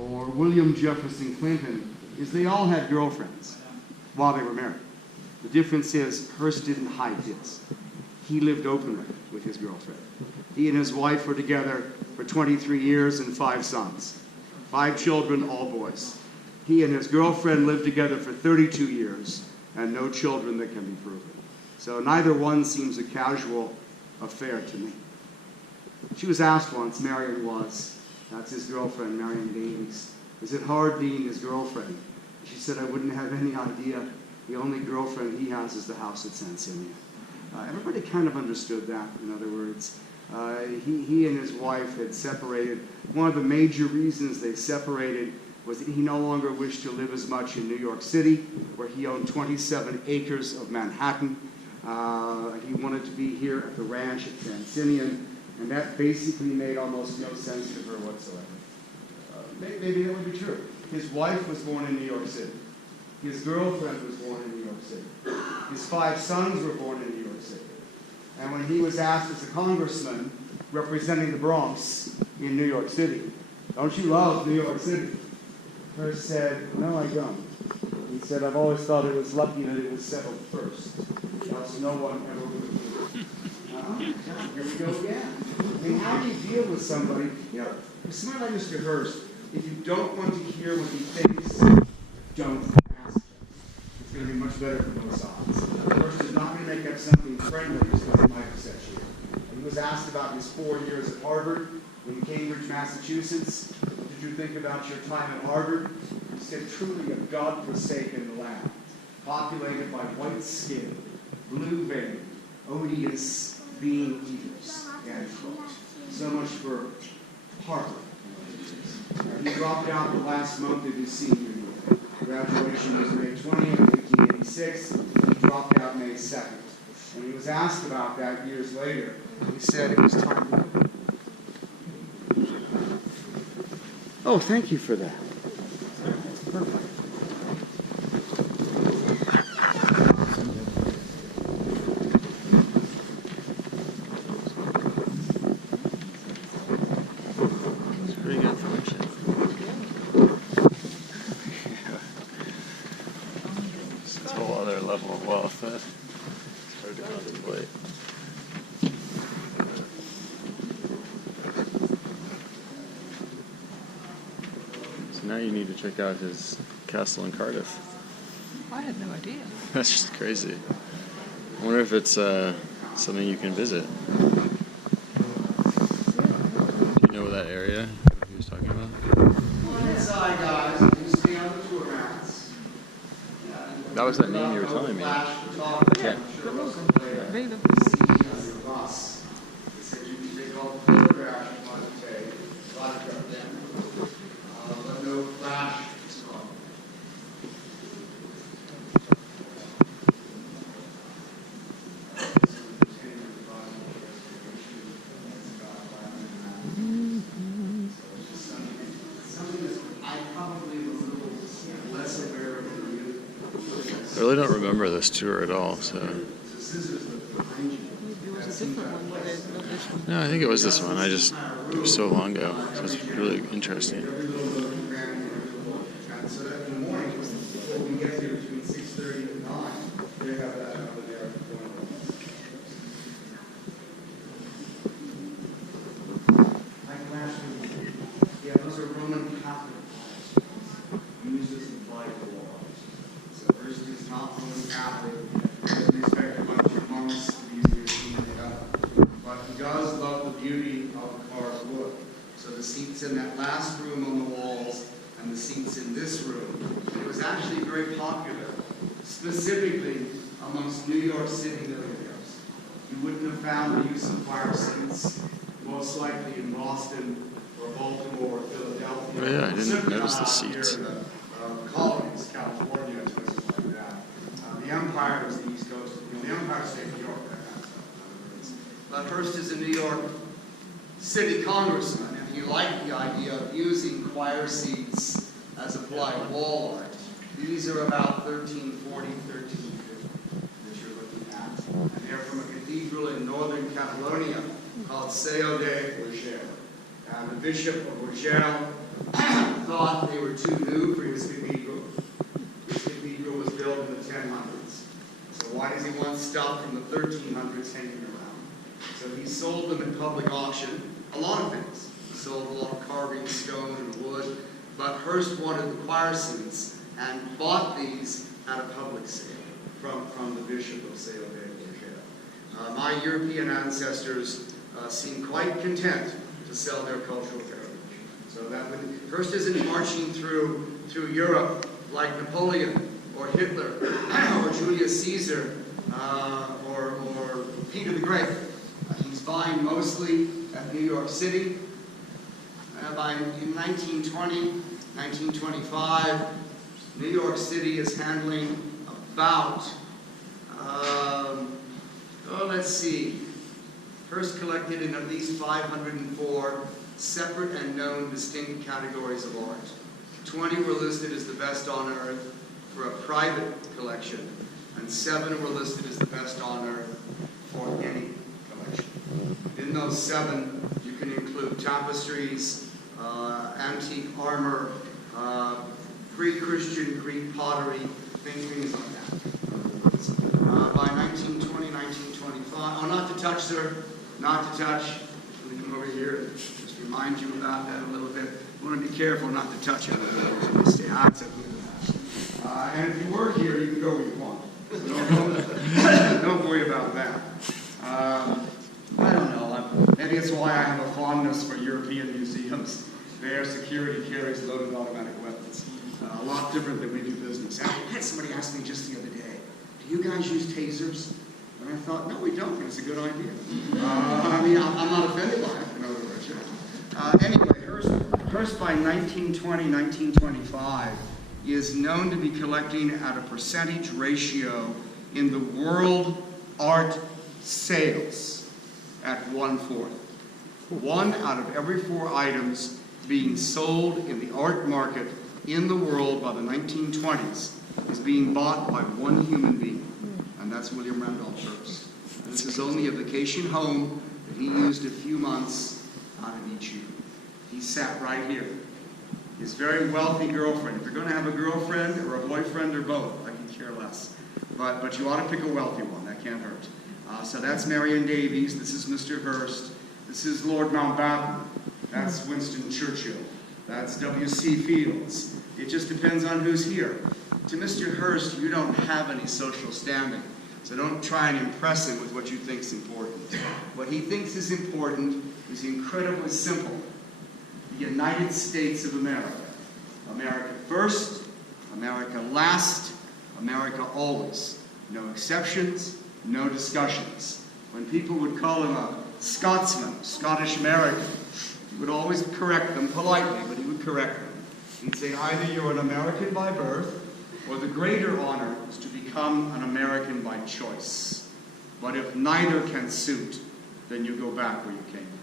or William Jefferson Clinton is they all had girlfriends while they were married. The difference is Hearst didn't hide his. He lived openly with his girlfriend. He and his wife were together for 23 years and 5 sons. 5 children, all boys. He and his girlfriend lived together for 32 years and no children that can be proven. So neither one seems a casual affair to me. She was asked once, Marion was, that's his girlfriend, Marion Davies, is it hard being his girlfriend? She said, I wouldn't have any idea. The only girlfriend he has is the house at San Simeon. Everybody kind of understood that, in other words. He and his wife had separated. One of the major reasons they separated was that he no longer wished to live as much in New York City, where he owned 27 acres of Manhattan. He wanted to be here at the ranch at San Simeon, and that basically made almost no sense to her whatsoever. Maybe that would be true. His wife was born in New York City. His girlfriend was born in New York City. His 5 sons were born in New York City. And when he was asked as a congressman representing the Bronx in New York City, don't you love New York City? Hearst said, no, I don't. He said, I've always thought it was lucky that it was settled first, else no one ever would have moved. Here we go again. I mean, how do you deal with somebody? You know, somebody like Mr. Hearst, if you don't want to hear what he thinks, don't ask him. It's going to be much better for both sides. Hearst is not going to make up something friendly just like he might have said to you. He was asked about his 4 years at Harvard in Cambridge, Massachusetts. What did you think about your time at Harvard? He said, truly a godforsaken land, populated by white-skinned, blue-veined, odious being eaters. End quote. So much for Harvard. He dropped out the last month of his senior year. Graduation was May 20th, 1886. He dropped out May 2nd. When he was asked about that years later, he said it was time to go. Oh, thank you for that. Perfect. It's pretty good information. It's a whole other level of wealth that it's hard to contemplate. Now you need to check out his castle in Cardiff. I had no idea. That's just crazy. I wonder if it's something you can visit. Do you know that area he was talking about? Inside, guys. You see on the tour mats. That was that name you were telling me. I can't. Viva. He said you can take all the photographs you want to take, photograph them. But no flash is called. Something that I probably was a little less aware of than you. I really don't remember this tour at all, so. No, I think it was this one. It was so long ago, so it's really interesting. So that in the morning, before we get here between 6:30 and 9, they have that over there. Yeah, those are Roman Catholic used as implied laws. So Hearst is not Roman Catholic. He doesn't expect a bunch of monks to be easier to clean it up. But he does love the beauty of carved wood. So the seats in that last room on the walls and the seats in this room, it was actually very popular, specifically amongst New York City millionaires. You wouldn't have found the use of fire seats, most likely in Boston or Baltimore or Philadelphia. Oh yeah, I didn't Certainly notice the not out here seats. in the colonies, California, and places like that. The Empire was the East Coast. The Empire State of New York, that kind of stuff. But Hearst is a New York City congressman, and he liked the idea of using choir seats as applied wall art. These are about 1340, 1350 that you're looking at. And they're from a cathedral in northern Catalonia called Seo de Urgell. And the Bishop of Urgell thought thought they were too new for his cathedral. His cathedral was built in the 1000s. So why does he want stuff from the 1300s hanging around? So he sold them at public auction, a lot of things. He sold a lot of carving, stone, and wood. But Hearst wanted the choir seats and bought these at a public sale from the Bishop of Sale de Bourget. My European ancestors seem quite content to sell their cultural heritage. So that when Hearst isn't marching through Europe like Napoleon or Hitler or Julius Caesar or Peter the Great. He's buying mostly at New York City. In 1920, 1925, New York City is handling about, let's see, Hearst collected in at least 504 separate and known distinct categories of art. 20 were listed as the best on earth for a private collection, and 7 were listed as the best on earth for any collection. In those 7, you can include tapestries, antique armor, pre-Christian Greek pottery, things like that. By 1920, 1925, oh, not to touch, sir, not to touch. Let me come over here and just remind you about that a little bit. You want to be careful not to touch it. And if you work here, you can go where you want. So don't worry about that. I don't know. Maybe it's why I have a fondness for European museums. Their security carries loaded automatic weapons. A lot different than we do business. I had somebody ask me just the other day, do you guys use tasers? And I thought, no, we don't, but it's a good idea. I mean, I'm not offended by it, in other words. Anyway, Hearst by 1920, 1925 is known to be collecting at a percentage ratio in the world art sales at 1/4. 1 out of every 4 items being sold in the art market in the world by the 1920s is being bought by one human being, and that's William Randolph Hearst. This is only a vacation home that he used a few months out of each year. He sat right here. His very wealthy girlfriend. If you're going to have a girlfriend or a boyfriend or both, I can care less. But you ought to pick a wealthy one. That can't hurt. So that's Marion Davies. This is Mr. Hearst. This is Lord Mountbatten. That's Winston Churchill. That's W.C. Fields. It just depends on who's here. To Mr. Hearst, you don't have any social standing. So don't try and impress him with what you think is important. What he thinks is important is incredibly simple. The United States of America. America first, America last, America always. No exceptions, no discussions. When people would call him a Scotsman, Scottish American, he would always correct them politely, but he would correct them. He'd say either you're an American by birth, or the greater honor is to become an American by choice. But if neither can suit, then you go back where you came from.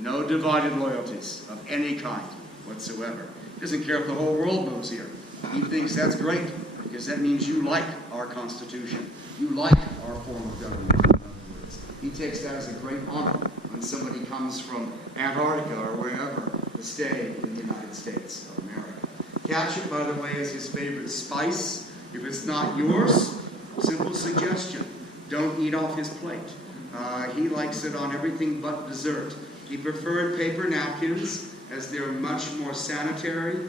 No divided loyalties of any kind whatsoever. He doesn't care if the whole world moves here. He thinks that's great, because that means you like our Constitution. You like our form of government, in other words. He takes that as a great honor when somebody comes from Antarctica or wherever to stay in the United States of America. Ketchup, by the way, is his favorite spice. If it's not yours, simple suggestion, don't eat off his plate. He likes it on everything but dessert. He preferred paper napkins, as they're much more sanitary.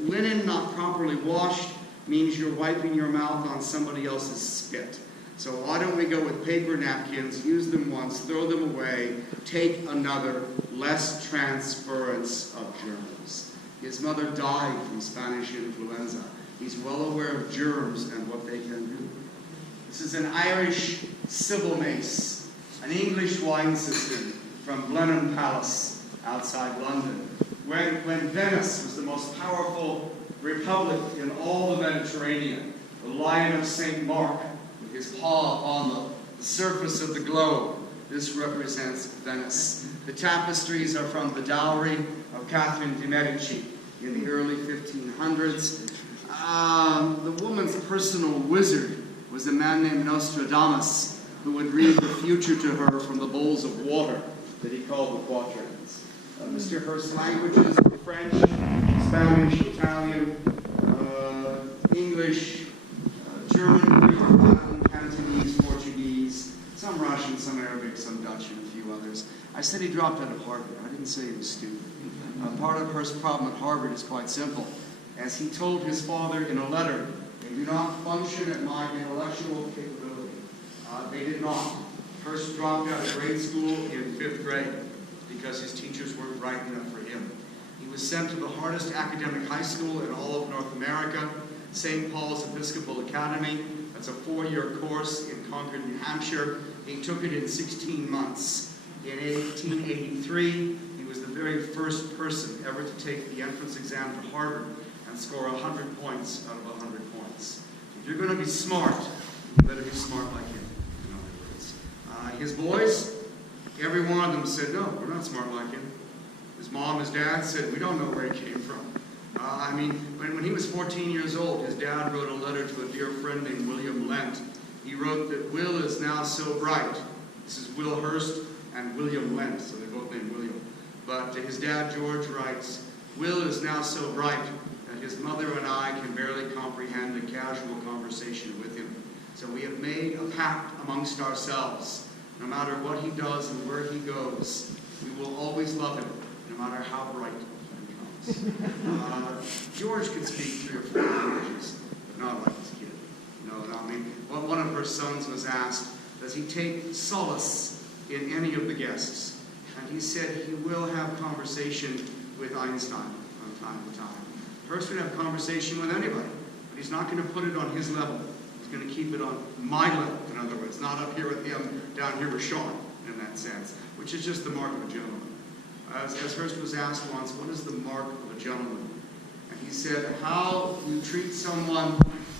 Linen not properly washed means you're wiping your mouth on somebody else's spit. So why don't we go with paper napkins, use them once, throw them away, take another, less transference of germs. His mother died from Spanish influenza. He's well aware of germs and what they can do. This is an Irish civil mace, an English wine cistern from Blenheim Palace outside London. When Venice was the most powerful republic in all the Mediterranean, the Lion of St. Mark, with his paw on the surface of the globe, this represents Venice. The tapestries are from the dowry of Catherine de' Medici in the early 1500s. The woman's personal wizard was a man named Nostradamus, who would read the future to her from the bowls of water that he called the quatrains. Mr. Hearst's languages were French, Spanish, Italian, English, German, Latin, Cantonese, Portuguese, some Russian, some Arabic, some Dutch, and a few others. I said he dropped out of Harvard. I didn't say he was stupid. Part of Hearst's problem at Harvard is quite simple. As he told his father in a letter, they do not function at my intellectual capability. They did not. Hearst dropped out of grade school in 5th grade because his teachers weren't bright enough for him. He was sent to the hardest academic high school in all of North America, St. Paul's Episcopal Academy. That's a 4-year course in Concord, New Hampshire. He took it in 16 months. In 1883, he was the very first person ever to take the entrance exam to Harvard and score 100 points out of 100 points. If you're going to be smart, you better be smart like him, in other words. His boys, every one of them said, no, we're not smart like him. His mom, his dad said, we don't know where he came from. When he was 14 years old, his dad wrote a letter to a dear friend named William Lent. He wrote that Will is now so bright. This is Will Hearst and William Lent, so they're both named William. But his dad, George, writes, Will is now so bright that his mother and I can barely comprehend a casual conversation with him. So we have made a pact amongst ourselves. No matter what he does and where he goes, we will always love him, no matter how bright he becomes. George could speak 3 or 4 languages, but not like his kid. One of her sons was asked, does he take solace in any of the guests? And he said he will have conversation with Einstein from time to time. Hearst would have conversation with anybody, but he's not going to put it on his level. He's going to keep it on my level, in other words, not up here with him, down here with Sean, in that sense, which is just the mark of a gentleman. As Hearst was asked once, what is the mark of a gentleman? And he said, how you treat someone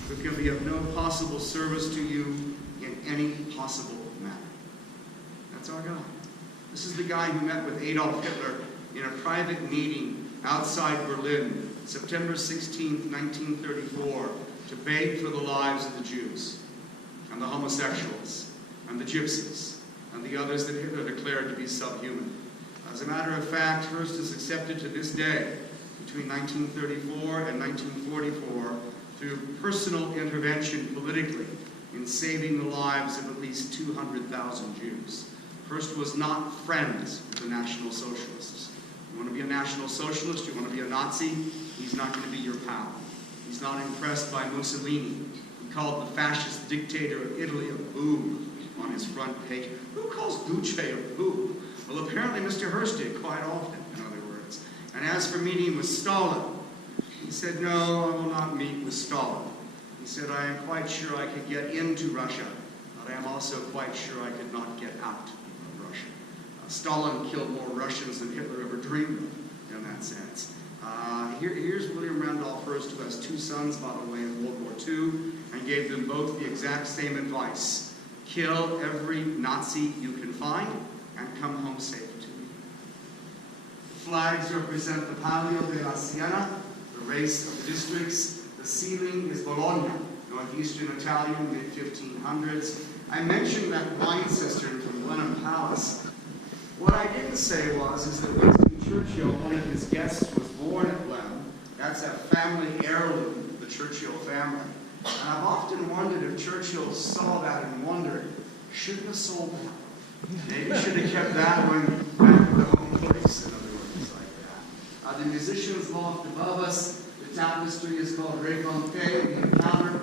who can be of no possible service to you in any possible manner. That's our guy. This is the guy who met with Adolf Hitler in a private meeting outside Berlin, September 16, 1934, to beg for the lives of the Jews, and the homosexuals, and the gypsies, and the others that Hitler declared to be subhuman. As a matter of fact, Hearst is accepted to this day, between 1934 and 1944, through personal intervention politically in saving the lives of at least 200,000 Jews. Hearst was not friends with the National Socialists. You want to be a National Socialist? You want to be a Nazi? He's not going to be your pal. He's not impressed by Mussolini. He called the fascist dictator of Italy a boob on his front page. Who calls Duce a boob? Well, apparently Mr. Hearst did quite often, in other words. And as for meeting with Stalin, he said, no, I will not meet with Stalin. He said, I am quite sure I could get into Russia, but I am also quite sure I could not get out of Russia. Stalin killed more Russians than Hitler ever dreamed of, in that sense. Here's William Randolph Hearst, who has 2 sons, by the way, in World War II, and gave them both the exact same advice. Kill every Nazi you can find, and come home safe to me. The flags represent the Palio della Siena, the race of the districts. The ceiling is Bologna, northeastern Italian, mid-1500s. I mentioned that wine cistern from Blenheim Palace. What I didn't say is that Winston Churchill, one of his guests, was born at Blenheim. That's a family heirloom, the Churchill family. And I've often wondered if Churchill saw that and wondered, shouldn't have sold that. Maybe should have kept that one back at the home place, in other words, like that. The musician's loft above us, the tapestry is called Reconte, the encounter,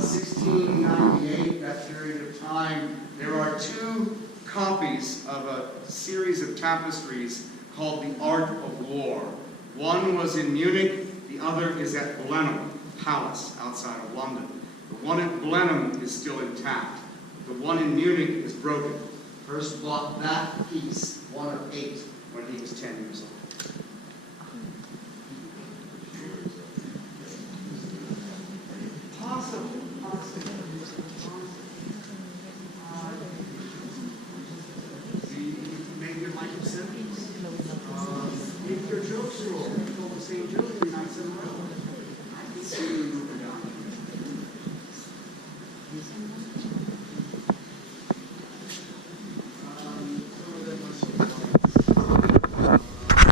1698, that period of time. There are 2 copies of a series of tapestries called The Art of War. One was in Munich, the other is at Blenheim Palace outside of London. The one at Blenheim is still intact. The one in Munich is broken. Hearst bought that piece, one of 8, when he was 10 years old.